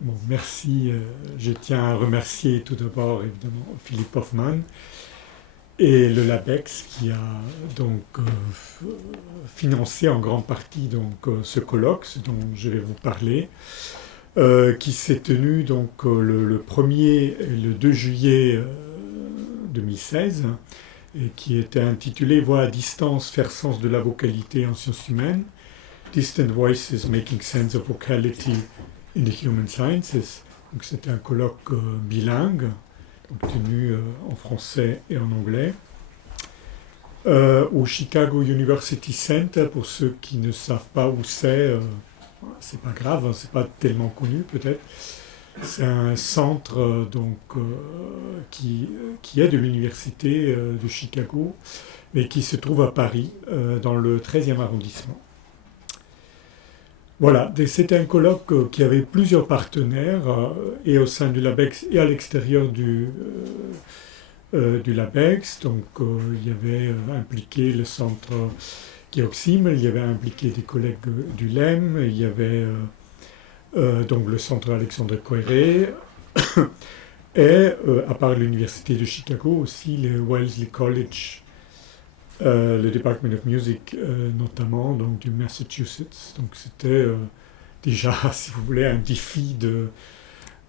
Bon, merci. Je tiens à remercier tout d'abord évidemment Philippe Hoffman et le LABEX qui a donc financé en grande partie ce colloque dont je vais vous parler, qui s'est tenu le 1er et le 2 juillet 2016 et qui était intitulé Voix à distance, faire sens de la vocalité en sciences humaines. Distant Voices Making Sense of Vocality in the Human Sciences. Donc c'était un colloque bilingue, tenu en français et en anglais, au Chicago University Center. Pour ceux qui ne savent pas où c'est pas grave, hein, c'est pas tellement connu peut-être. C'est un centre qui est de l'université de Chicago, mais qui se trouve à Paris, dans le 13e arrondissement. Voilà, c'était un colloque qui avait plusieurs partenaires, et au sein du LABEX et à l'extérieur du LABEX. Donc il y avait impliqué le centre Guy-Oxim, il y avait impliqué des collègues du LEM, il y avait donc le centre Alexandre Koyré, et à part l'université de Chicago aussi le Wellesley College, le Department of Music notamment, donc du Massachusetts. Donc c'était déjà, si vous voulez, un défi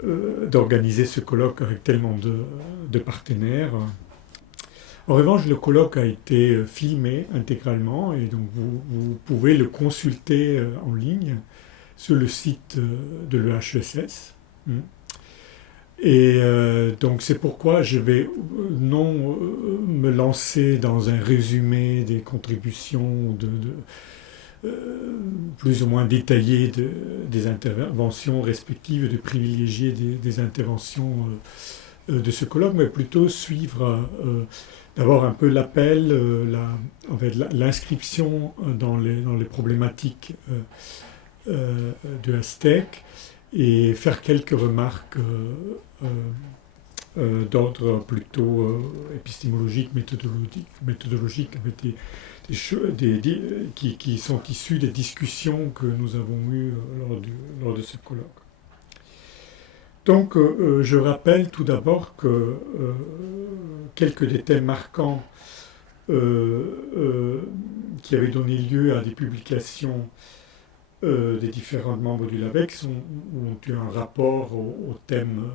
d'organiser ce colloque avec tellement de partenaires. En revanche, le colloque a été filmé intégralement et donc vous pouvez le consulter en ligne sur le site de l'EHESS. Et donc c'est pourquoi je vais non me lancer dans un résumé des contributions plus ou moins détaillées des interventions respectives, de privilégier des interventions de ce colloque, mais plutôt suivre d'abord un peu l'appel, l'inscription dans les problématiques de Aztec, et faire quelques remarques d'ordre plutôt épistémologique, méthodologique, avec qui sont issues des discussions que nous avons eues lors de ce colloque. Donc, je rappelle tout d'abord que quelques des thèmes marquants qui avaient donné lieu à des publications des différents membres du LABEX ont eu un rapport au thème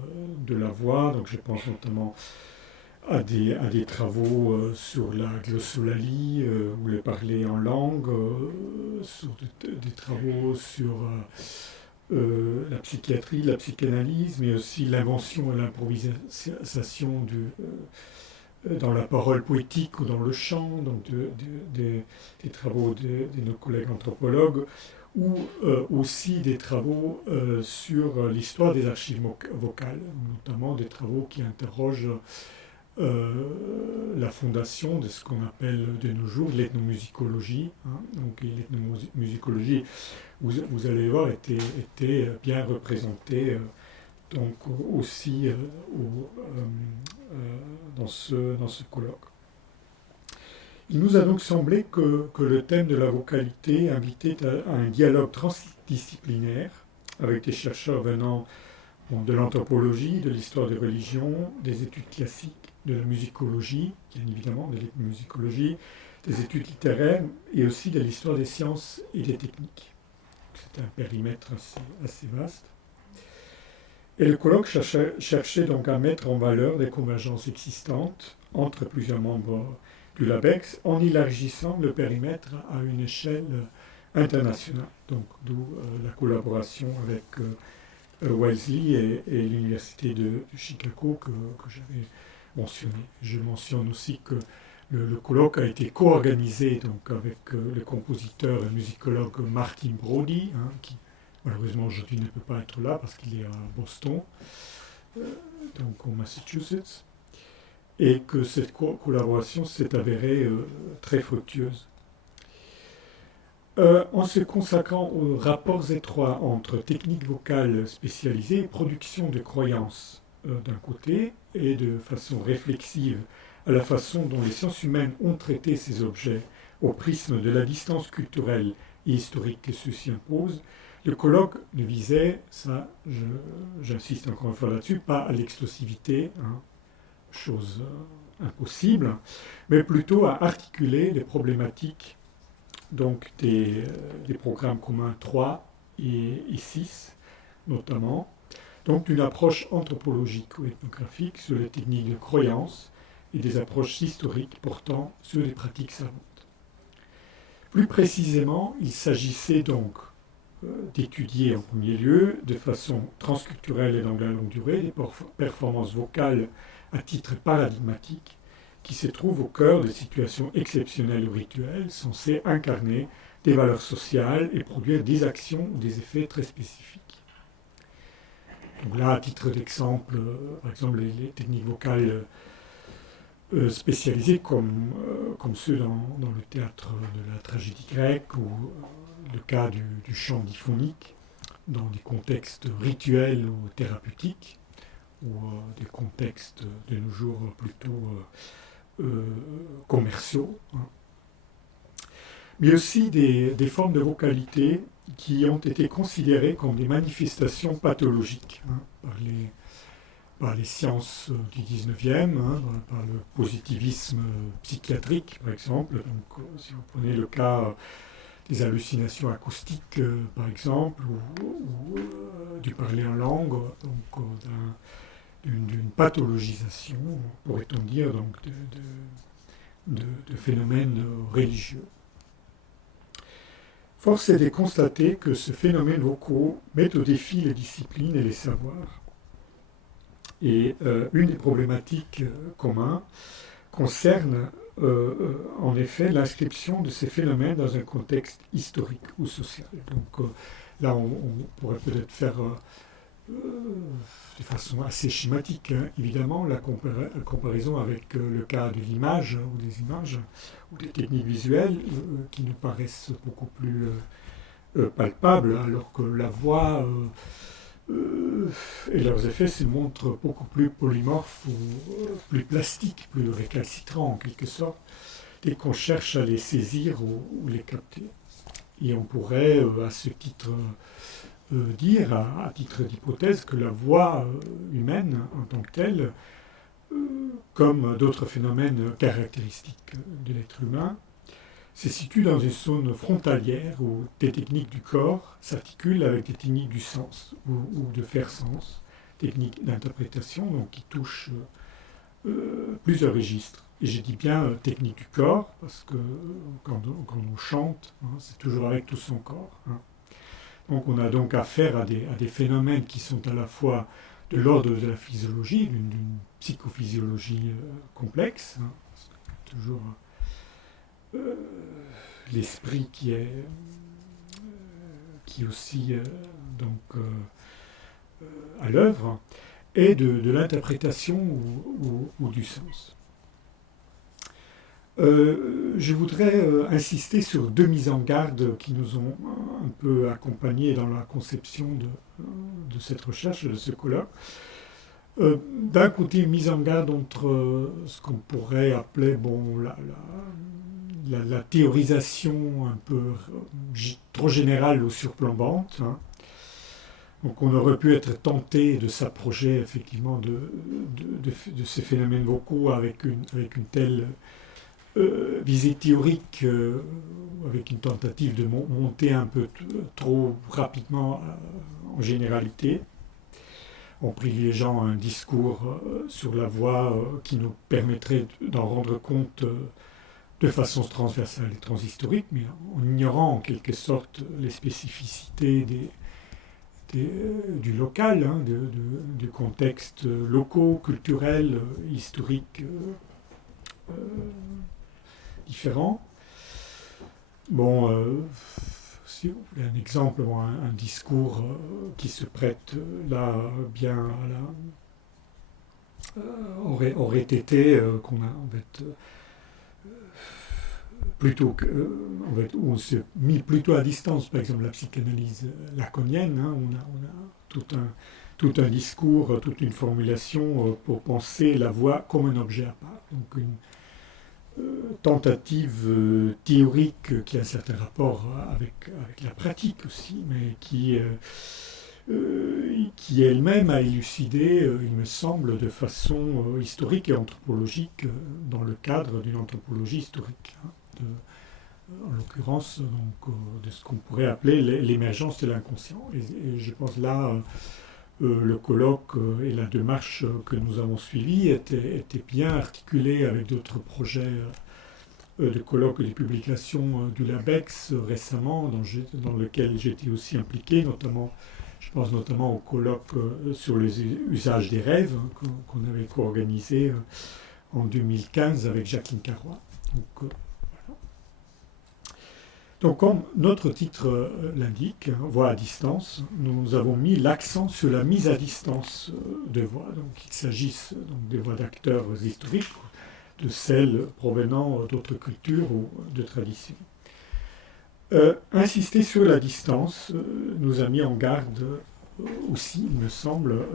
de la voix. Donc je pense notamment à des travaux sur la glossolalie ou le parler en langue, sur des travaux sur la psychiatrie, la psychanalyse, mais aussi l'invention et l'improvisation dans la parole poétique ou dans le chant, donc des travaux de nos collègues anthropologues, ou aussi des travaux sur l'histoire des archives vocales, notamment des travaux qui interrogent la fondation de ce qu'on appelle de nos jours l'ethnomusicologie. Donc l'ethnomusicologie, vous allez voir, était bien représentée donc aussi dans ce colloque. Il nous a donc semblé que le thème de la vocalité invitait à un dialogue transdisciplinaire avec des chercheurs venant de l'anthropologie, de l'histoire des religions, des études classiques, de la musicologie, bien évidemment, de l'ethnomusicologie, des études littéraires et aussi de l'histoire des sciences et des techniques. C'était un périmètre assez vaste. Et le colloque cherchait donc à mettre en valeur des convergences existantes entre plusieurs membres du LABEX en élargissant le périmètre à une échelle internationale. Donc d'où la collaboration avec Wellesley et l'université de Chicago que j'avais mentionné. Je mentionne aussi que le colloque a été co-organisé donc avec le compositeur et musicologue Martin Brody, qui malheureusement aujourd'hui ne peut pas être là parce qu'il est à Boston, donc au Massachusetts, et que cette collaboration s'est avérée très fructueuse. En se consacrant aux rapports étroits entre techniques vocales spécialisées et production de croyances d'un côté, et de façon réflexive à la façon dont les sciences humaines ont traité ces objets au prisme de la distance culturelle et historique que ceux-ci imposent, Le colloque ne visait, ça j'insiste encore une fois là-dessus, pas à l'exclusivité, hein, chose impossible, mais plutôt à articuler les problématiques donc des programmes communs 3 et 6 notamment, donc d'une approche anthropologique ou ethnographique sur les techniques de croyance et des approches historiques portant sur les pratiques savantes. Plus précisément, il s'agissait donc d'étudier en premier lieu, de façon transculturelle et dans la longue durée, les performances vocales à titre paradigmatique qui se trouvent au cœur de situations exceptionnelles ou rituelles censées incarner des valeurs sociales et produire des actions ou des effets très spécifiques. Donc là, à titre d'exemple, par exemple, les techniques vocales spécialisés comme ceux dans le théâtre de la tragédie grecque ou le cas du chant diphonique dans des contextes rituels ou thérapeutiques ou des contextes de nos jours plutôt commerciaux, hein. Mais aussi des formes de vocalité qui ont été considérées comme des manifestations pathologiques, hein, par les sciences du 19e, hein, par le positivisme psychiatrique, par exemple. Donc, si vous prenez le cas des hallucinations acoustiques, par exemple, ou du parler en langue, donc d'une pathologisation, pourrait-on dire, donc de phénomènes religieux. Force est de constater que ce phénomène vocaux met au défi les disciplines et les savoirs. Et une des problématiques communes concerne en effet l'inscription de ces phénomènes dans un contexte historique ou social. Donc là, on pourrait peut-être faire de façon assez schématique, hein, évidemment, la comparaison avec le cas de l'image ou des images ou des techniques visuelles qui nous paraissent beaucoup plus palpables, alors que la voix et leurs effets se montrent beaucoup plus polymorphes ou plus plastiques, plus récalcitrants en quelque sorte, dès qu'on cherche à les saisir ou les capter. Et on pourrait à ce titre dire, à titre d'hypothèse, que la voix humaine en tant que telle, comme d'autres phénomènes caractéristiques de l'être humain, se situe dans une zone frontalière où des techniques du corps s'articulent avec des techniques du sens ou de faire sens, techniques d'interprétation donc qui touchent plusieurs registres. Et je dis bien technique du corps parce que quand on chante, hein, c'est toujours avec tout son corps, hein. Donc on a donc affaire à des phénomènes qui sont à la fois de l'ordre de la physiologie, d'une psychophysiologie complexe, hein, parce que toujours l'esprit qui est aussi donc à l'œuvre, et de l'interprétation ou du sens. Je voudrais insister sur deux mises en garde qui nous ont un peu accompagnés dans la conception de cette recherche, de ce colloque. D'un côté, une mise en garde entre ce qu'on pourrait appeler la théorisation un peu trop générale ou surplombante, hein. Donc on aurait pu être tenté de s'approcher effectivement de ces phénomènes vocaux avec une telle visée théorique, avec une tentative de monter un peu trop rapidement en généralité, en privilégiant un discours sur la voix qui nous permettrait d'en rendre compte de façon transversale et transhistorique, mais en ignorant en quelque sorte les spécificités du local, hein, du contexte locaux, culturel, historique différent. Bon, si vous voulez un exemple, un discours qui se prête là bien à aurait été qu'on a en fait plutôt que, en fait, où on s'est mis plutôt à distance, par exemple la psychanalyse lacanienne, hein, on a tout un discours, toute une formulation pour penser la voix comme un objet à part. Donc tentative théorique qui a un certain rapport avec la pratique aussi, mais qui elle-même a élucidé, il me semble, de façon historique et anthropologique, dans le cadre d'une anthropologie historique, hein, en l'occurrence de ce qu'on pourrait appeler l'émergence de l'inconscient. Et je pense là, le colloque et la démarche que nous avons suivie étaient bien articulés avec d'autres projets de colloques et de publications du LABEX récemment, dans lequel j'étais aussi impliqué, notamment, je pense notamment au colloque sur les usages des rêves, hein, qu'on avait co-organisé en 2015 avec Jacqueline Carrois. Donc, donc, comme notre titre l'indique, hein, Voix à distance, nous avons mis l'accent sur la mise à distance de voix. Donc, qu'il s'agisse des voix d'acteurs historiques, de celles provenant d'autres cultures ou de traditions. Insister sur la distance nous a mis en garde aussi, il me semble,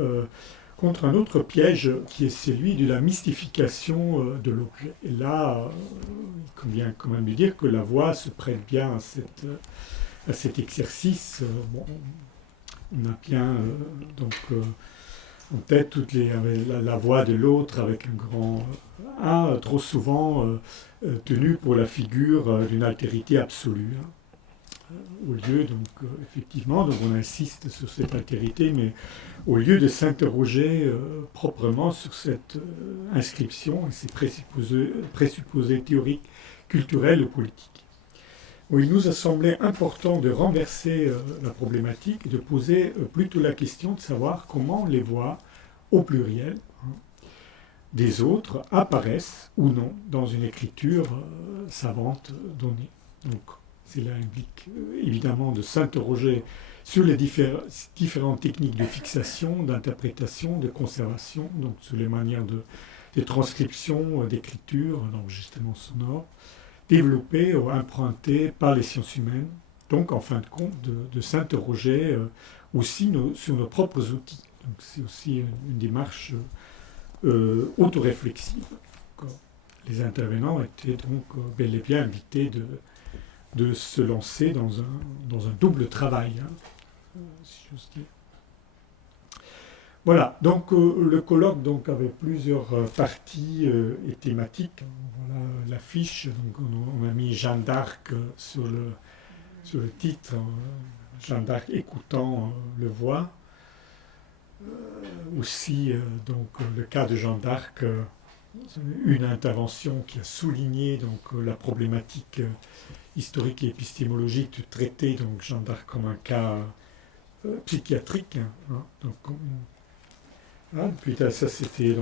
contre un autre piège qui est celui de la mystification de l'objet. Et là, il convient quand même de dire que la voix se prête bien à cet exercice. Bon, on a bien en tête la voix de l'autre avec un grand A, trop souvent tenu pour la figure d'une altérité absolue. Hein. Au lieu, effectivement, on insiste sur cette altérité, mais au lieu de s'interroger proprement sur cette inscription et ses présupposés théoriques, culturels ou politiques. Bon, il nous a semblé important de renverser la problématique et de poser plutôt la question de savoir comment les voix, au pluriel, hein, des autres apparaissent ou non dans une écriture savante donnée. Donc, cela implique évidemment de s'interroger sur les différentes techniques de fixation, d'interprétation, de conservation, donc sur les manières de transcription, d'écriture, donc justement sonore, développées ou empruntées par les sciences humaines. Donc, en fin de compte, de s'interroger aussi sur nos propres outils. Donc, c'est aussi une démarche autoréflexive. Les intervenants étaient donc bel et bien invités de se lancer dans un double travail, hein, si j'ose dire. Voilà, donc le colloque avait plusieurs parties et thématiques. Voilà l'affiche, donc on a mis Jeanne d'Arc sur le titre, Jeanne d'Arc écoutant le voix. Aussi, le cas de Jeanne d'Arc, une intervention qui a souligné la problématique historique et épistémologique de traiter Jeanne d'Arc comme un cas psychiatrique. Puis ça, c'était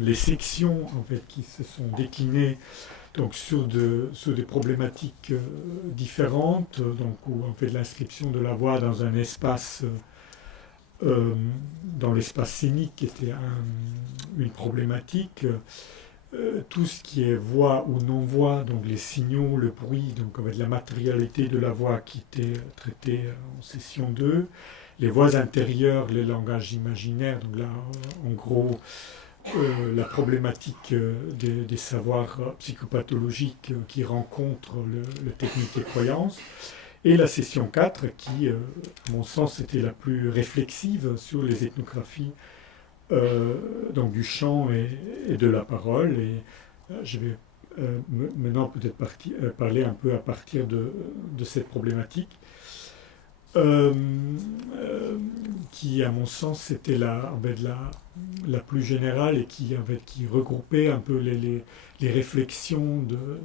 les sections en fait, qui se sont déclinées sur des problématiques différentes, où on fait de l'inscription de la voix dans un espace, dans l'espace scénique, qui était une problématique. Tout ce qui est voix ou non-voix, donc les signaux, le bruit, avec la matérialité de la voix qui était traitée en session 2, les voix intérieures, les langages imaginaires, donc là, en gros, la problématique des savoirs psychopathologiques qui rencontrent le technique des croyances, et la session 4 qui, à mon sens, était la plus réflexive sur les ethnographies du chant et de la parole. Et je vais maintenant peut-être parler un peu à partir de cette problématique qui, à mon sens, était la plus générale et qui regroupait un peu les réflexions de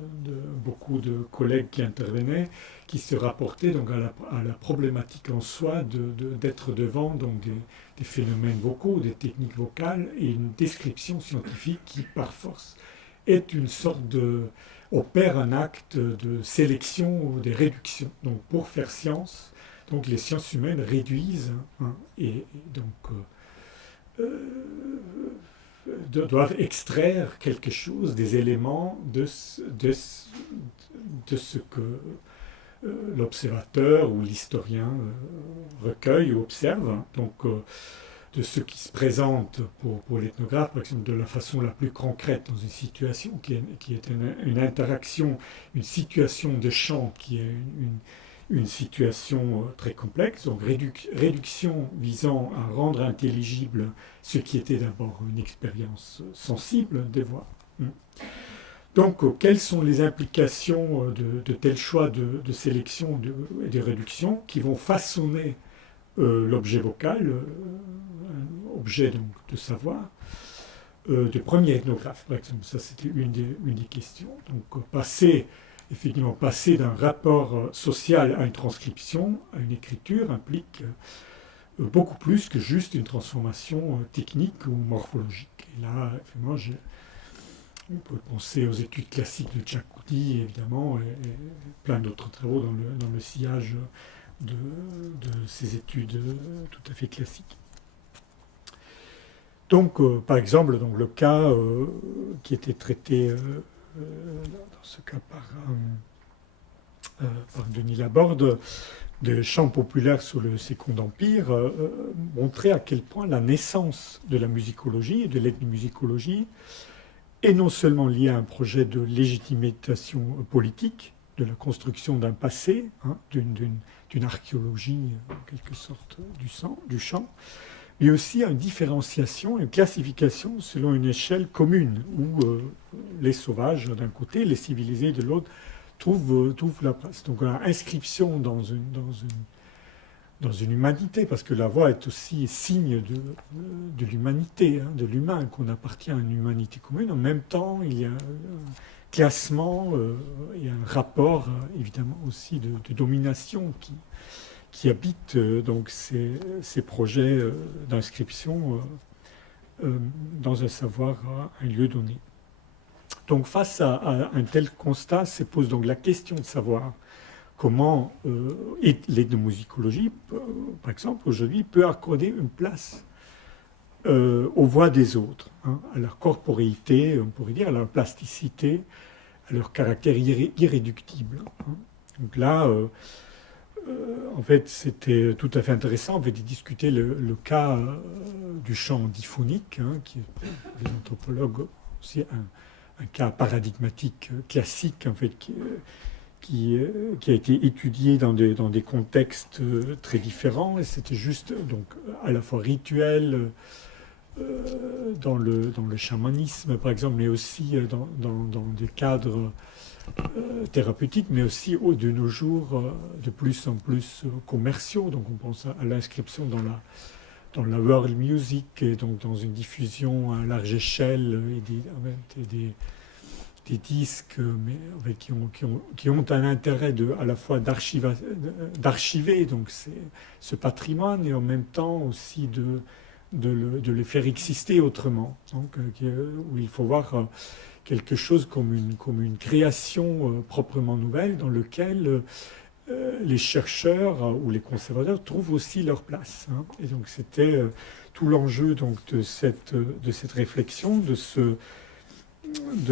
beaucoup de collègues qui intervenaient, qui se rapportaient à la problématique en soi d'être devant des phénomènes vocaux, des techniques vocales et une description scientifique qui, par force, est une sorte opère un acte de sélection ou de réduction. Donc, pour faire science, les sciences humaines réduisent et doivent extraire quelque chose, des éléments de ce que l'observateur ou l'historien recueille ou observe. de ce qui se présente pour l'ethnographe, par exemple, de la façon la plus concrète dans une situation qui est une interaction, une situation de champ qui est une situation très complexe, donc réduction visant à rendre intelligible ce qui était d'abord une expérience sensible des voix. Donc, quelles sont les implications de tels choix de sélection et de réduction qui vont façonner l'objet vocal, objet donc, de savoir, du premier ethnographe, par exemple. Ça, c'était une des questions. Donc, passer d'un rapport social à une transcription, à une écriture, implique beaucoup plus que juste une transformation technique ou morphologique. Et là, effectivement, on peut penser aux études classiques de Tchakoudi, évidemment, et plein d'autres travaux dans le sillage de ces études tout à fait classiques. Donc, par exemple, donc, le cas qui était traité dans ce cas par Denis Laborde, de chants populaires sous le Second Empire, montrait à quel point la naissance de la musicologie et de l'ethnomusicologie est non seulement liée à un projet de légitimation politique, de la construction d'un passé, d'une archéologie, en quelque sorte, du chant, mais aussi à une différenciation, une classification selon une échelle commune, où les sauvages d'un côté, les civilisés de l'autre, trouvent la place. Donc, inscription dans une humanité, parce que la voix est aussi signe de l'humanité, de l'humain, qu'on appartient à une humanité commune. En même temps, il y a un classement, il y a un rapport, évidemment, aussi de domination qui habite donc ces projets d'inscription dans un savoir à un lieu donné. Donc face à un tel constat, se pose donc la question de savoir comment l'ethnomusicologie, par exemple, aujourd'hui, peut accorder une place aux voix des autres, à leur corporéité, on pourrait dire, à leur plasticité, à leur caractère irréductible. Donc là, en fait, c'était tout à fait intéressant de discuter le cas du chant diphonique, qui est pour les anthropologues aussi un cas paradigmatique classique, en fait, qui a été étudié dans des contextes très différents. Et c'était juste donc à la fois rituel dans le chamanisme, par exemple, mais aussi dans des cadres thérapeutiques, mais aussi de nos jours de plus en plus commerciaux. Donc on pense à l'inscription dans la world music, et donc dans une diffusion à large échelle et des disques, mais qui ont un intérêt à la fois d'archiver donc ce patrimoine, et en même temps aussi de le faire exister autrement. Donc, où il faut voir quelque chose comme une création proprement nouvelle, dans lequel les chercheurs ou les conservateurs trouvent aussi leur place. Et donc c'était tout l'enjeu donc de cette réflexion, de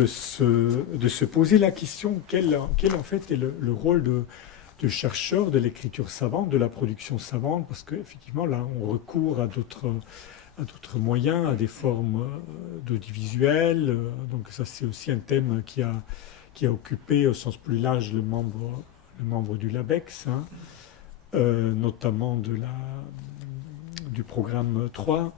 se poser la question quel en fait est le rôle de chercheur de l'écriture savante, de la production savante, parce qu'effectivement là on recourt à d'autres moyens, à des formes d'audiovisuel. Donc ça c'est aussi un thème qui a occupé au sens plus large le membre du LABEX, notamment du programme 3.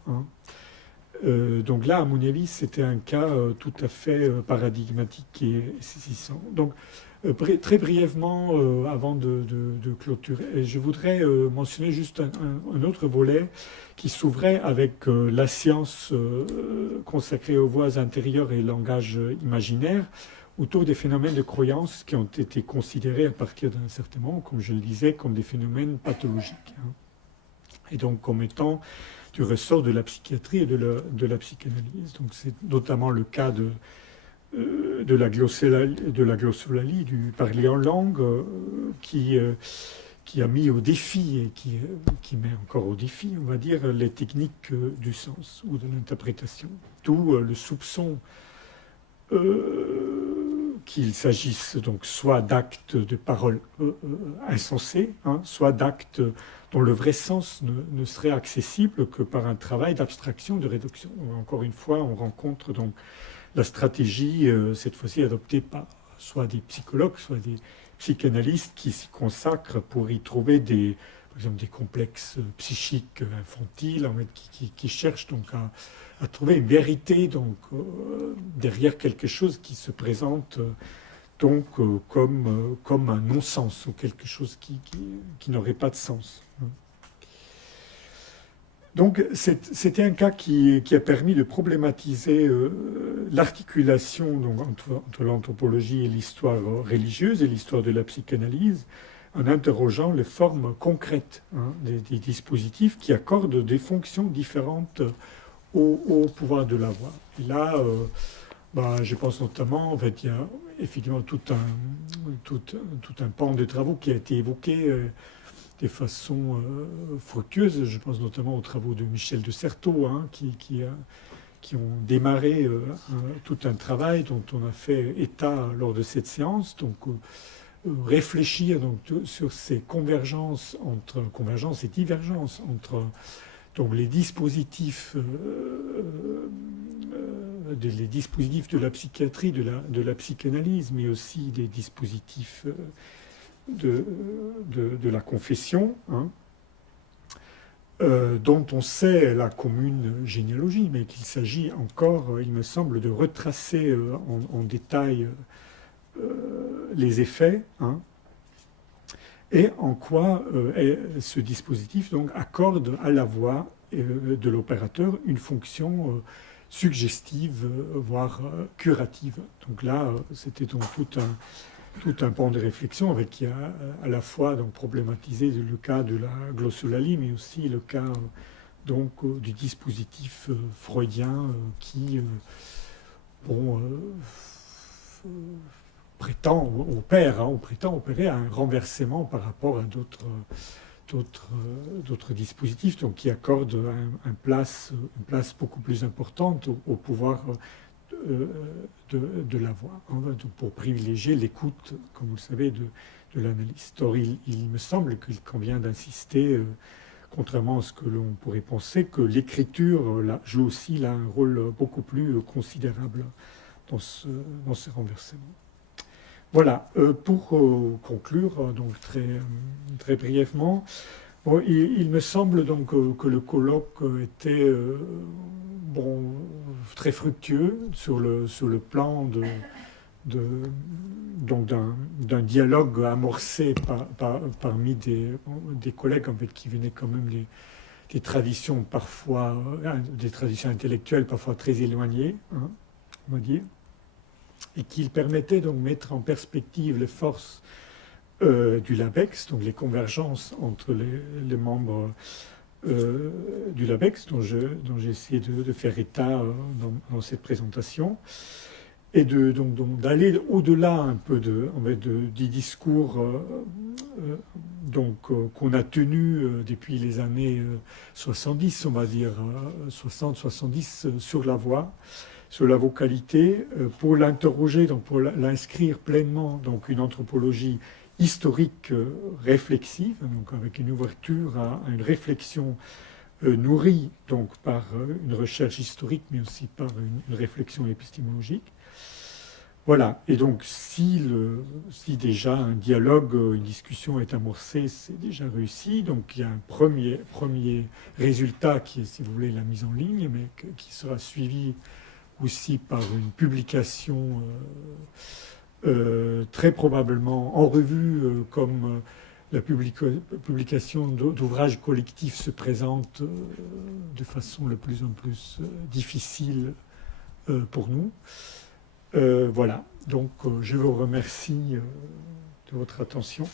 Donc là, à mon avis, c'était un cas tout à fait paradigmatique et saisissant. Donc, très brièvement, avant de clôturer, je voudrais mentionner juste un autre volet qui s'ouvrait avec la science consacrée aux voix intérieures et langage imaginaire, autour des phénomènes de croyance qui ont été considérés à partir d'un certain moment, comme je le disais, comme des phénomènes pathologiques. Et donc comme étant du ressort de la psychiatrie et de la psychanalyse. Donc c'est notamment le cas de la glossolalie, du parler en langue, qui a mis au défi et qui met encore au défi, on va dire, les techniques du sens ou de l'interprétation. D'où le soupçon qu'il s'agisse donc soit d'actes de paroles insensés, hein, soit d'actes dont le vrai sens ne serait accessible que par un travail d'abstraction, de réduction. Encore une fois, on rencontre donc la stratégie, cette fois-ci adoptée par soit des psychologues, soit des psychanalystes qui s'y consacrent pour y trouver par exemple, des complexes psychiques infantiles, en fait, qui cherchent donc à trouver une vérité donc, derrière quelque chose qui se présente donc comme un non-sens ou quelque chose qui n'aurait pas de sens. Donc c'était un cas qui a permis de problématiser l'articulation donc, entre l'anthropologie et l'histoire religieuse et l'histoire de la psychanalyse, en interrogeant les formes concrètes des dispositifs qui accordent des fonctions différentes au pouvoir de la voix. Et là, je pense notamment, en fait, il y a effectivement tout un pan de travaux qui a été évoqué de façon fructueuse. Je pense notamment aux travaux de Michel de Certeau, qui ont démarré tout un travail dont on a fait état lors de cette séance. Donc, réfléchir donc, sur ces convergences et divergences entre donc, les dispositifs de la psychiatrie, de la psychanalyse, mais aussi des dispositifs de la confession, dont on sait la commune généalogie, mais qu'il s'agit encore, il me semble, de retracer en détail les effets, et en quoi ce dispositif donc, accorde à la voix de l'opérateur une fonction suggestive, voire curative. Donc là, c'était donc tout un pan de réflexion avec qui a à la fois donc, problématisé le cas de la glossolalie, mais aussi le cas donc, du dispositif freudien qui prétend opérer un renversement par rapport à d'autres dispositifs, donc qui accordent une place beaucoup plus importante au pouvoir de la voix, donc pour privilégier l'écoute, comme vous le savez, de l'analyste. Or, il me semble qu'il convient d'insister, contrairement à ce que l'on pourrait penser, que l'écriture joue aussi là, un rôle beaucoup plus considérable dans ces renversements. Voilà, pour conclure, donc très brièvement, bon, il me semble donc que le colloque était très fructueux sur le plan donc d'un dialogue amorcé parmi des collègues en fait, qui venaient quand même des traditions parfois, des traditions intellectuelles parfois très éloignées, on va dire, et qui permettait donc de mettre en perspective les forces du LABEX, donc les convergences entre les membres du LABEX, dont j'ai essayé de faire état dans cette présentation, et donc d'aller au-delà un peu des discours qu'on a tenus depuis les années 70, on va dire, 60-70 sur la voix, sur la vocalité, pour l'interroger, donc pour l'inscrire pleinement, donc une anthropologie historique réflexive, donc avec une ouverture à une réflexion nourrie donc par une recherche historique, mais aussi par une réflexion épistémologique. Voilà, et donc si déjà un dialogue, une discussion est amorcée, c'est déjà réussi. Donc il y a un premier résultat qui est, si vous voulez, la mise en ligne, mais qui sera suivi aussi par une publication très probablement en revue, comme la publication d'ouvrages collectifs se présente de façon de plus en plus difficile pour nous. Voilà, donc je vous remercie de votre attention.